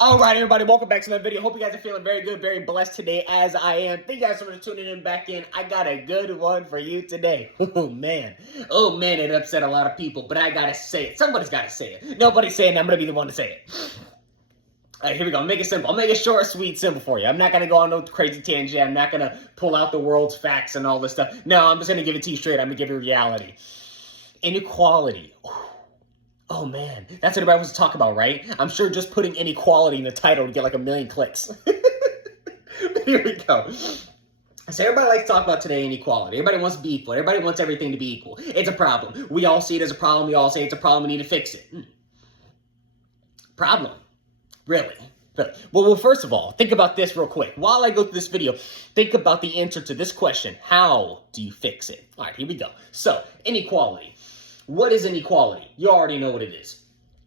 All right, everybody, welcome back to another video. Hope you guys are feeling very good, very blessed today, as I am. Thank you guys so much for tuning in back in. I got a good one for you today. Oh man, it upset a lot of people, but I gotta say it. Somebody's gotta say it. Nobody's saying it. I'm gonna be the one to say it. All right, here we go. I'll make it simple. I'll make it short, sweet, simple for you. I'm not gonna go on no crazy tangent. I'm not gonna pull out the world's facts and all this stuff. No, I'm just gonna give it to you straight. I'm gonna give you reality. Inequality. Oh man, that's what everybody wants to talk about, right? I'm sure just putting inequality in the title would get like 1 million clicks. Here we go. So everybody likes to talk about today inequality. Everybody wants to be equal. Everybody wants everything to be equal. It's a problem. We all see it as a problem. We all say it's a problem. We need to fix it. Problem? Really? Well, first of all, think about this real quick. While I go through this video, think about the answer to this question. How do you fix it? All right, here we go. So, inequality. What is inequality? You already know what it is.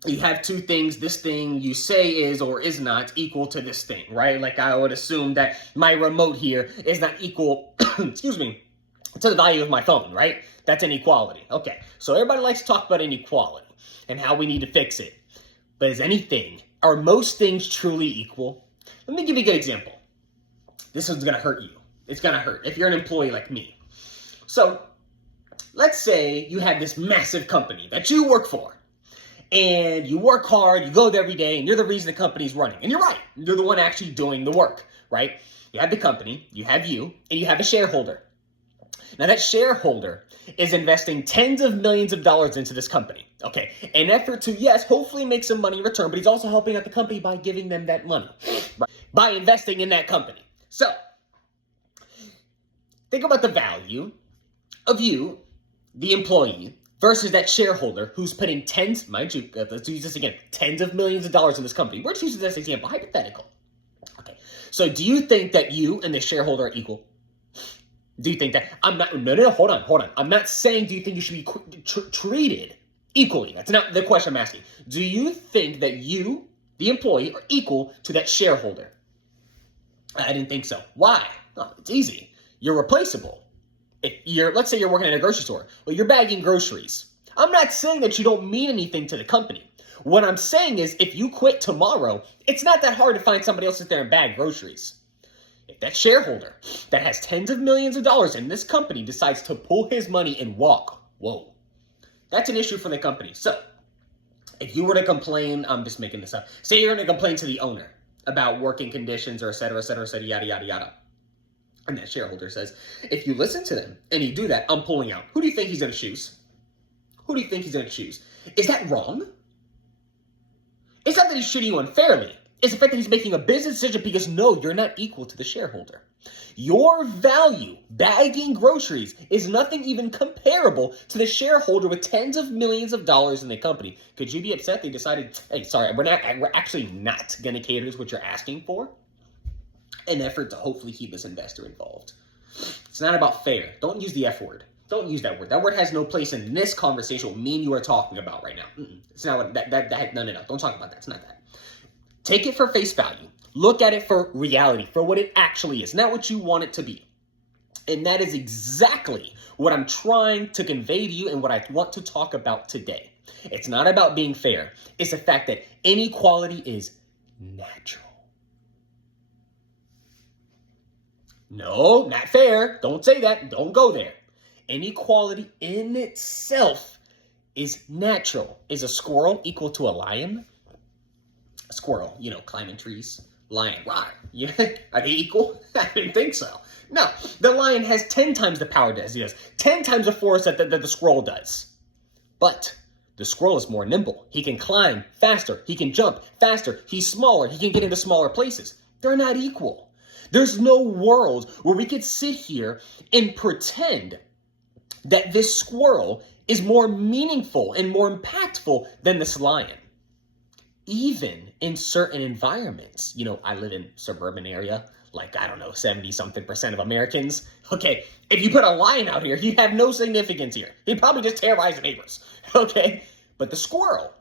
You have two things. This thing you say is or is not equal to this thing, right? Like I would assume that my remote here is not equal, excuse me, to the value of my phone, right? That's inequality. Okay, so everybody likes to talk about inequality and how we need to fix it. But are most things truly equal? Let me give you a good example. This one's gonna hurt you. It's gonna hurt if you're an employee like me. So, let's say you have this massive company that you work for, and you work hard, you go there every day, and you're the reason the company's running. And you're right, you're the one actually doing the work, right? You have the company, you have you, and you have a shareholder. Now that shareholder is investing tens of millions of dollars into this company, okay? In an effort to, yes, hopefully make some money in return, but he's also helping out the company by giving them that money, by investing in that company. So, think about the value of you, the employee, versus that shareholder who's putting mind you, let's use this again, tens of millions of dollars in this company. We're just using this example, hypothetical. Okay, so do you think that you and the shareholder are equal? Do you think that, no, hold on. I'm not saying do you think you should be treated equally. That's not the question I'm asking. Do you think that you, the employee, are equal to that shareholder? I didn't think so. Why? Oh, it's easy. You're replaceable. Let's say you're working at a grocery store. Well, you're bagging groceries. I'm not saying that you don't mean anything to the company. What I'm saying is if you quit tomorrow, it's not that hard to find somebody else to sit there and bag groceries. If that shareholder that has tens of millions of dollars in this company decides to pull his money and walk, whoa, that's an issue for the company. So if you were to complain, I'm just making this up. Say you're going to complain to the owner about working conditions or et cetera, yada, yada, yada. And that shareholder says, if you listen to them and you do that, I'm pulling out. Who do you think he's going to choose? Who do you think he's going to choose? Is that wrong? It's not that he's treating you unfairly. It's the fact that he's making a business decision because, no, you're not equal to the shareholder. Your value, bagging groceries, is nothing even comparable to the shareholder with tens of millions of dollars in the company. Could you be upset they decided, hey, sorry, we're actually not going to cater to what you're asking for? An effort to hopefully keep this investor involved. It's not about fair. Don't use the F word. Don't use that word. That word has no place in this conversation with me and you are talking about right now. It's not what no. Don't talk about that. It's not that. Take it for face value. Look at it for reality, for what it actually is, not what you want it to be. And that is exactly what I'm trying to convey to you and what I want to talk about today. It's not about being fair. It's the fact that inequality is natural. No, not fair. Don't say that. Don't go there. Inequality in itself is natural. Is a squirrel equal to a lion? A squirrel, climbing trees. Lion, rawr. Yeah, are they equal? I didn't think so. No, the lion has 10 times the power as he does. 10 times the force that the squirrel does. But the squirrel is more nimble. He can climb faster. He can jump faster. He's smaller. He can get into smaller places. They're not equal. There's no world where we could sit here and pretend that this squirrel is more meaningful and more impactful than this lion. Even in certain environments, I live in suburban area, 70-something% of Americans. Okay, if you put a lion out here, he'd have no significance here. He'd probably just terrorize the neighbors, okay? But the squirrel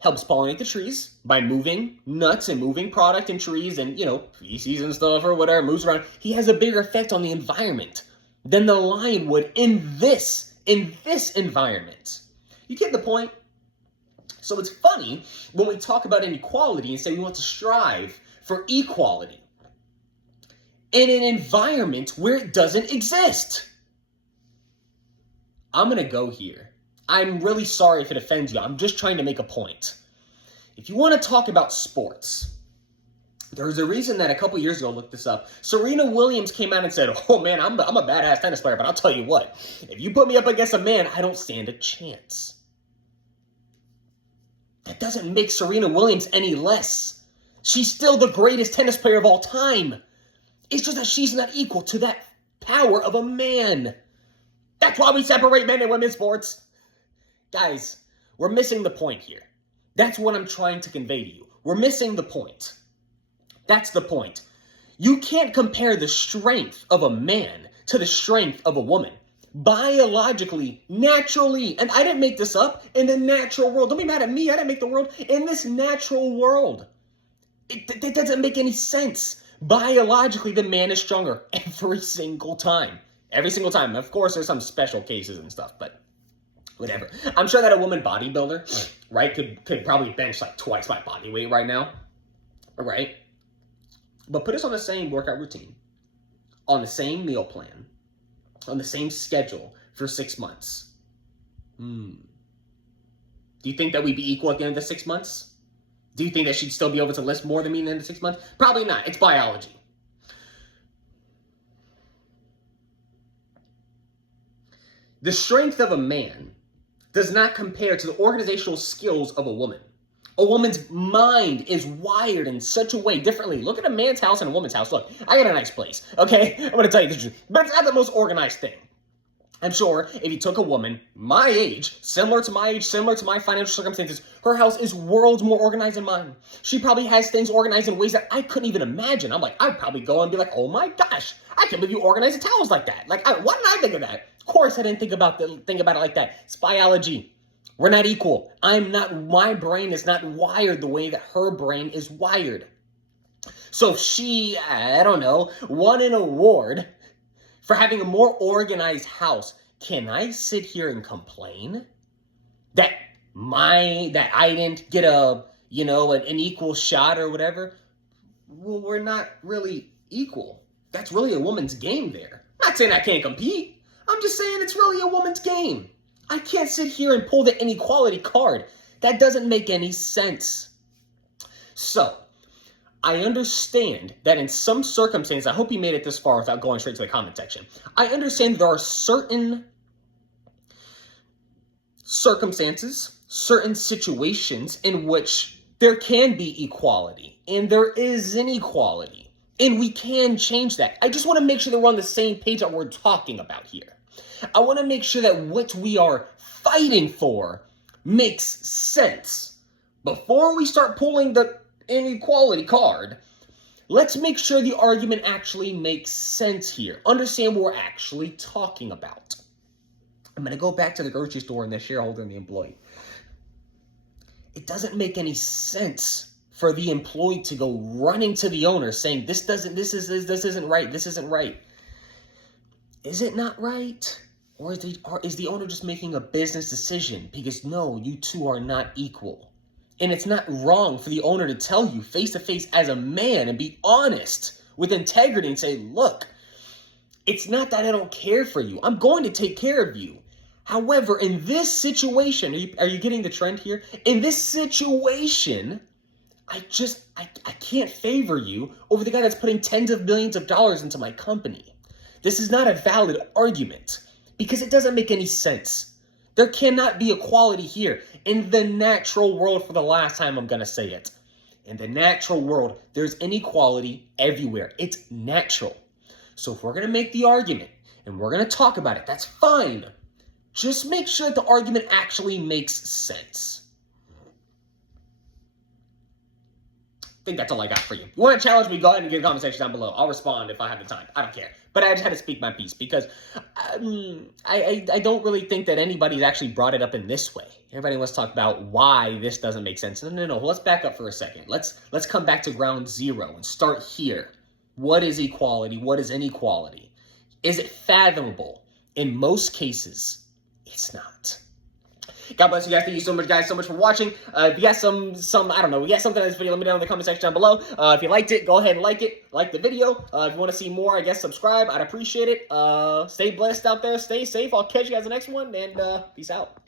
helps pollinate the trees by moving nuts and moving product in trees and, feces and stuff or whatever, moves around. He has a bigger effect on the environment than the lion would in this environment. You get the point? So it's funny when we talk about inequality and say we want to strive for equality in an environment where it doesn't exist. I'm going to go here. I'm really sorry if it offends you. I'm just trying to make a point. If you want to talk about sports, there's a reason that a couple years ago, look this up, Serena Williams came out and said, oh man, I'm a badass tennis player, but I'll tell you what, if you put me up against a man, I don't stand a chance. That doesn't make Serena Williams any less. She's still the greatest tennis player of all time. It's just that she's not equal to that power of a man. That's why we separate men and women's sports. Guys, we're missing the point here. That's what I'm trying to convey to you. We're missing the point. That's the point. You can't compare the strength of a man to the strength of a woman. Biologically, naturally, and I didn't make this up, in the natural world. Don't be mad at me, I didn't make the world. In this natural world, it doesn't make any sense. Biologically, the man is stronger every single time. Every single time. Of course, there's some special cases and stuff, but whatever. I'm sure that a woman bodybuilder, right, could probably bench like twice my body weight right now, right? But put us on the same workout routine, on the same meal plan, on the same schedule for 6 months. Do you think that we'd be equal at the end of the 6 months? Do you think that she'd still be able to lift more than me at the end of 6 months? Probably not. It's biology. The strength of a man does not compare to the organizational skills of a woman. A woman's mind is wired in such a way differently. Look at a man's house and a woman's house. Look, I got a nice place, okay? I'm going to tell you the truth. But it's not the most organized thing. I'm sure if you took a woman my age, similar to my age, similar to my financial circumstances, her house is worlds more organized than mine. She probably has things organized in ways that I couldn't even imagine. I'm like, I'd probably go and be like, oh my gosh, I can't believe you organize the towels like that. Like, why didn't I think of that? Of course I didn't think about it like that. It's biology. We're not equal. My brain is not wired the way that her brain is wired. So if she, I don't know, won an award for having a more organized house, can I sit here and complain that I didn't get an equal shot or whatever? Well, we're not really equal. That's really a woman's game there. I'm not saying I can't compete. I'm just saying it's really a woman's game. I can't sit here and pull the inequality card. That doesn't make any sense. So, I understand that in some circumstances, I hope you made it this far without going straight to the comment section. I understand there are certain circumstances, certain situations in which there can be equality and there is inequality, and we can change that. I just want to make sure that we're on the same page that we're talking about here. I want to make sure that what we are fighting for makes sense. Before we start pulling the inequality card, let's make sure the argument actually makes sense here. Understand what we're actually talking about. I'm going to go back to the grocery store and the shareholder and the employee. It doesn't make any sense for the employee to go running to the owner saying, this isn't right, this isn't right. Is it not right? Or is the owner just making a business decision? Because no, you two are not equal. And it's not wrong for the owner to tell you face to face as a man and be honest with integrity and say, look, it's not that I don't care for you. I'm going to take care of you. However, in this situation, are you getting the trend here? In this situation, I can't favor you over the guy that's putting tens of millions of dollars into my company. This is not a valid argument because it doesn't make any sense. There cannot be equality here. In the natural world, for the last time I'm going to say it, in the natural world, there's inequality everywhere. It's natural. So if we're going to make the argument and we're going to talk about it, that's fine. Just make sure that the argument actually makes sense. I think that's all I got for you. You want to challenge me, go ahead and get a comment section down below. I'll respond if I have the time. I don't care. But I just had to speak my piece because I don't really think that anybody's actually brought it up in this way. Everybody wants to talk about why this doesn't make sense. No. Let's back up for a second. Let's come back to ground zero and start here. What is equality? What is inequality? Is it fathomable? In most cases, it's not. God bless you guys. Thank you so much, guys, so much for watching. If you got some, I don't know, you got something in this video, let me know in the comment section down below. If you liked it, go ahead and like it. Like the video. If you want to see more, I guess subscribe. I'd appreciate it. Stay blessed out there. Stay safe. I'll catch you guys in the next one, and peace out.